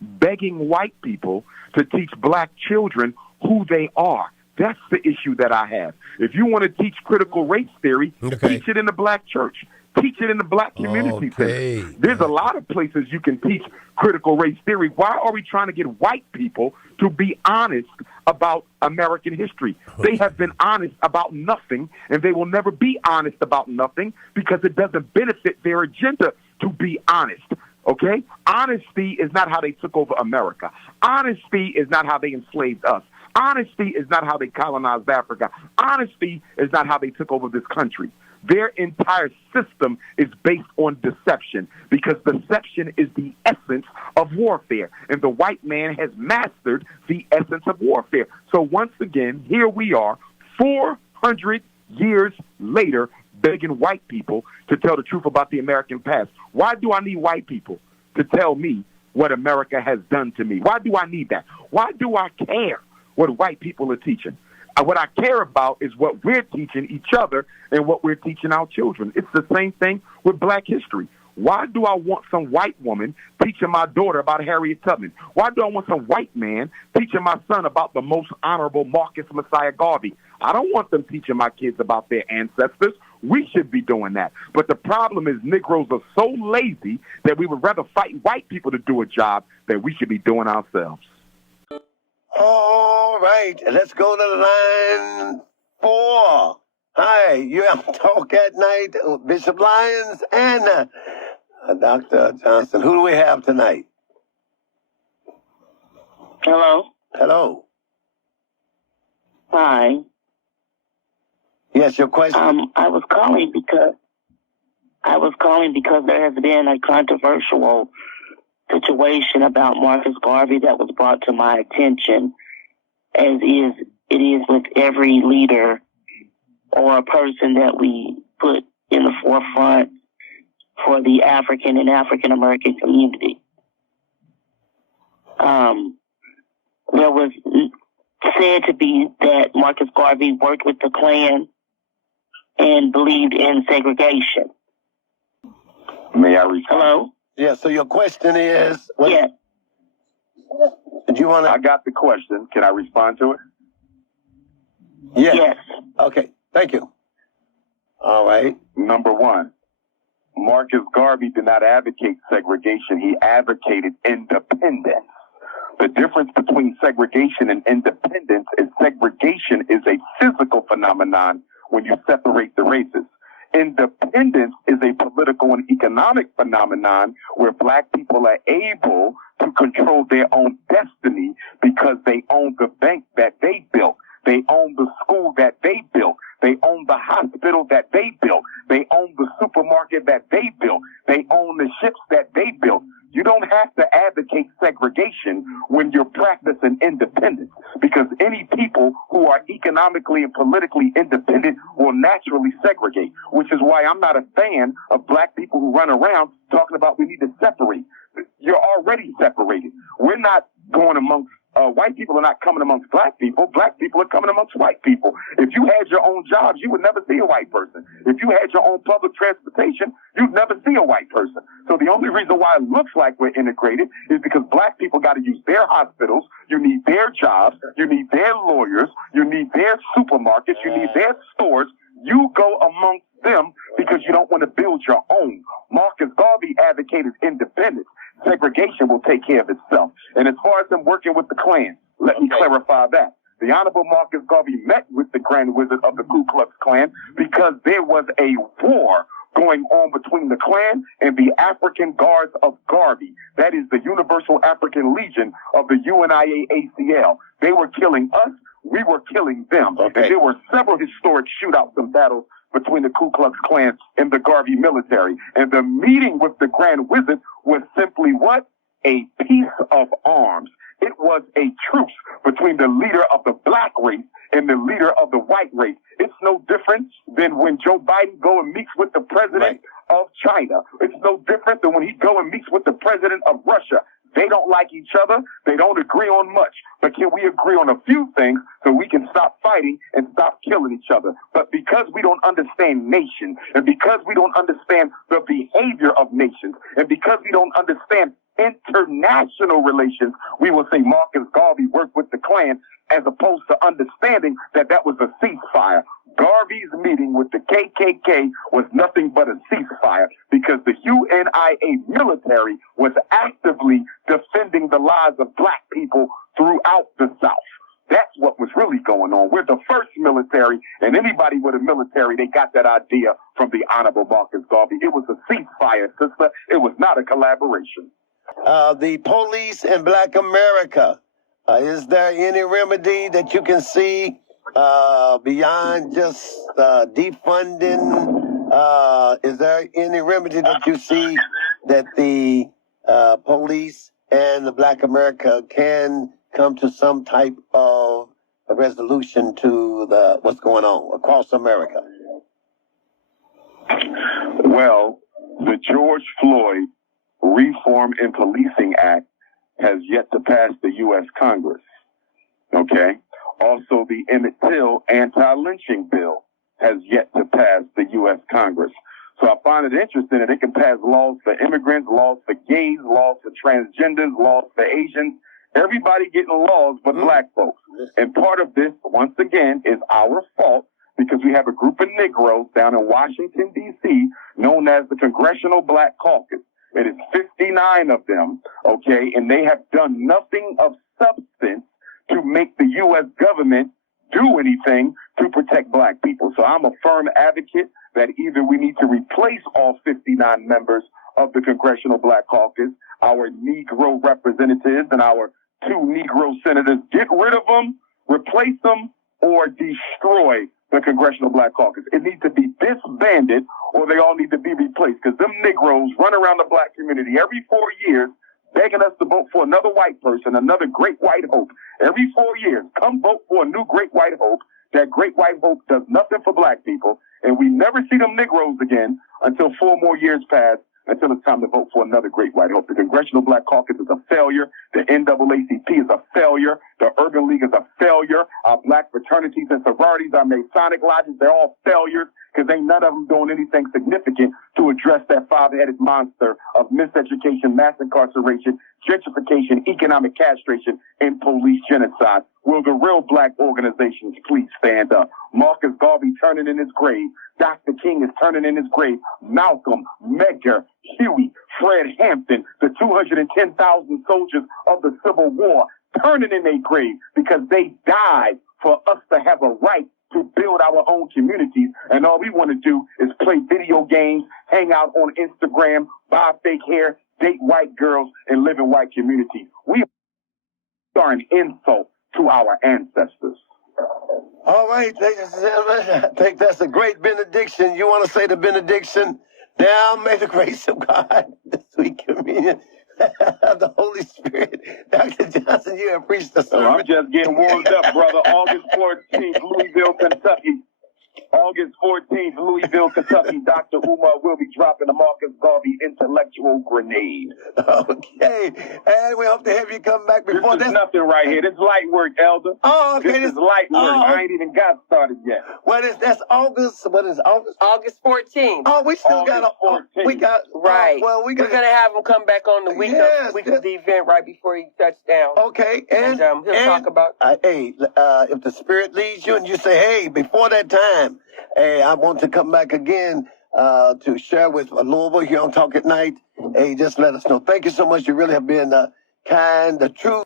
begging white people to teach black children who they are. That's the issue that I have. If you want to teach critical race theory, teach it in the black church. Teach it in the black community center. There's a lot of places you can teach critical race theory. Why are we trying to get white people to be honest about American history? They have been honest about nothing, and they will never be honest about nothing because it doesn't benefit their agenda to be honest. Okay? Honesty is not how they took over America. Honesty is not how they enslaved us. Honesty is not how they colonized Africa. Honesty is not how they took over this country. Their entire system is based on deception because deception is the essence of warfare, and the white man has mastered the essence of warfare. So once again, here we are, 400 years later, begging white people to tell the truth about the American past. Why do I need white people to tell me what America has done to me? Why do I need that? Why do I care what white people are teaching? What I care about is what we're teaching each other and what we're teaching our children. It's the same thing with black history. Why do I want some white woman teaching my daughter about Harriet Tubman? Why do I want some white man teaching my son about the most honorable Marcus Messiah Garvey? I don't want them teaching my kids about their ancestors. We should be doing that. But the problem is Negroes are so lazy that we would rather fight white people to do a job that we should be doing ourselves. All right, let's go to line 4. Hi, you have Talk at Night, Bishop Lyons and Dr. Johnson. Who do we have tonight? Hello. Hello. Hi. Yes, your question. I was calling because there has been a controversial situation about Marcus Garvey that was brought to my attention, as it is with every leader or a person that we put in the forefront for the African and African American community. There was said to be that Marcus Garvey worked with the Klan and believed in segregation. May I respond? Hello? Yeah, so your question is... Yes. Do you want to... I got the question. Can I respond to it? Yes. Okay, thank you. All right. Number one, Marcus Garvey did not advocate segregation. He advocated independence. The difference between segregation and independence is segregation is a physical phenomenon when you separate the races. Independence is a political and economic phenomenon where black people are able to control their own destiny because they own the bank that they built. They own the school that they built. They own the hospital that they built. They own the supermarket that they built. They own the ships that they built. You don't have to advocate segregation when you're practicing independence, because any people who are economically and politically independent will naturally segregate, which is why I'm not a fan of black people who run around talking about we need to separate. You're already separated. We're not going amongst white people are not coming amongst black people. Black people are coming amongst white people. If you had your own jobs, you would never see a white person. If you had your own public transportation, you'd never see a white person. So the only reason why it looks like we're integrated is because black people got to use their hospitals. You need their jobs. You need their lawyers. You need their supermarkets. You need their stores. You go amongst them because you don't want to build your own. Marcus Garvey advocated independence. Segregation will take care of itself. And as far as them working with the Klan, let me clarify that. The Honorable Marcus Garvey met with the Grand Wizard of the Ku Klux Klan because there was a war going on between the Klan and the African Guards of Garvey. That is the Universal African Legion of the UNIA-ACL. They were killing us. We were killing them. And there were several historic shootouts and battles between the Ku Klux Klan and the Garvey military. And the meeting with the Grand Wizard was simply what? A peace of arms. It was a truce between the leader of the black race and the leader of the white race. It's no different than when Joe Biden go and meets with the president of China. It's no different than when he go and meets with the president of Russia. They don't like each other. They don't agree on much. But can we agree on a few things so we can stop fighting and stop killing each other? But because we don't understand nations, and because we don't understand the behavior of nations, and because we don't understand international relations, we will say Marcus Garvey worked with the Klan, as opposed to understanding that that was a ceasefire. Garvey's meeting with the KKK was nothing but a ceasefire because the UNIA military was actively defending the lives of black people throughout the South. That's what was really going on. We're the first military, and anybody with a military, they got that idea from the Honorable Marcus Garvey. It was a ceasefire, sister. It was not a collaboration. The police in Black America, is there any remedy that you can see beyond just defunding? Is there any remedy that you see that the police and the Black America can come to some type of a resolution to what's going on across America? Well, the George Floyd Reform in Policing Act has yet to pass the U.S. Congress. Okay? Also, the Emmett Till anti-lynching bill has yet to pass the U.S. Congress. So I find it interesting that they can pass laws for immigrants, laws for gays, laws for transgenders, laws for Asians, everybody getting laws but black folks. And part of this, once again, is our fault because we have a group of Negroes down in Washington, D.C., known as the Congressional Black Caucus. It is 59 of them, okay, and they have done nothing of substance to make the U.S. government do anything to protect black people. So I'm a firm advocate that either we need to replace all 59 members of the Congressional Black Caucus, our Negro representatives and our 2 Negro senators, get rid of them, replace them, or destroy the Congressional Black Caucus. It needs to be disbanded or they all need to be replaced because them Negroes run around the black community every 4 years begging us to vote for another white person, another great white hope. Every 4 years, come vote for a new great white hope. That great white hope does nothing for black people, and we never see them Negroes again until 4 more years pass, until it's time to vote for another great white hope. The Congressional Black Caucus is a failure. The NAACP is a failure. The Urban League is a failure. Our black fraternities and sororities, our Masonic lodges, they're all failures because ain't none of them doing anything significant to address that five-headed monster of miseducation, mass incarceration, gentrification, economic castration, and police genocide. Will the real black organizations please stand up? Marcus Garvey turning in his grave. Dr. King is turning in his grave. Malcolm, Medgar, Huey, Fred Hampton, the 210,000 soldiers of the Civil War turning in their grave because they died for us to have a right to build our own communities. And all we want to do is play video games, hang out on Instagram, buy fake hair, date white girls, and live in white communities. We are an insult to our ancestors. All right, ladies and gentlemen, I think that's a great benediction. You want to say the benediction? Now may the grace of God, the sweet communion of the Holy Spirit. Dr. Johnson, you have preached the sermon. I'm just getting warmed up, brother. August 14th, Louisville, Kentucky. August 14th, Louisville, Kentucky. Dr. Umar will be dropping the Marcus Garvey intellectual grenade. Okay. And we hope to have you come back before this. This is nothing right here. This is light work, Elder. Oh, okay. This is light work. I ain't even got started yet. What is that's August? What is August? August 14th. Oh, we still got we got right. Well, we're gonna have him come back on the week of the event right before he touched down. Okay, and he'll talk about. Hey, if the Spirit leads you and you say, hey, before that time, hey, I want to come back again to share with Louisville here on Talk at Night. Hey, just let us know. Thank you so much. You really have been kind, the truth.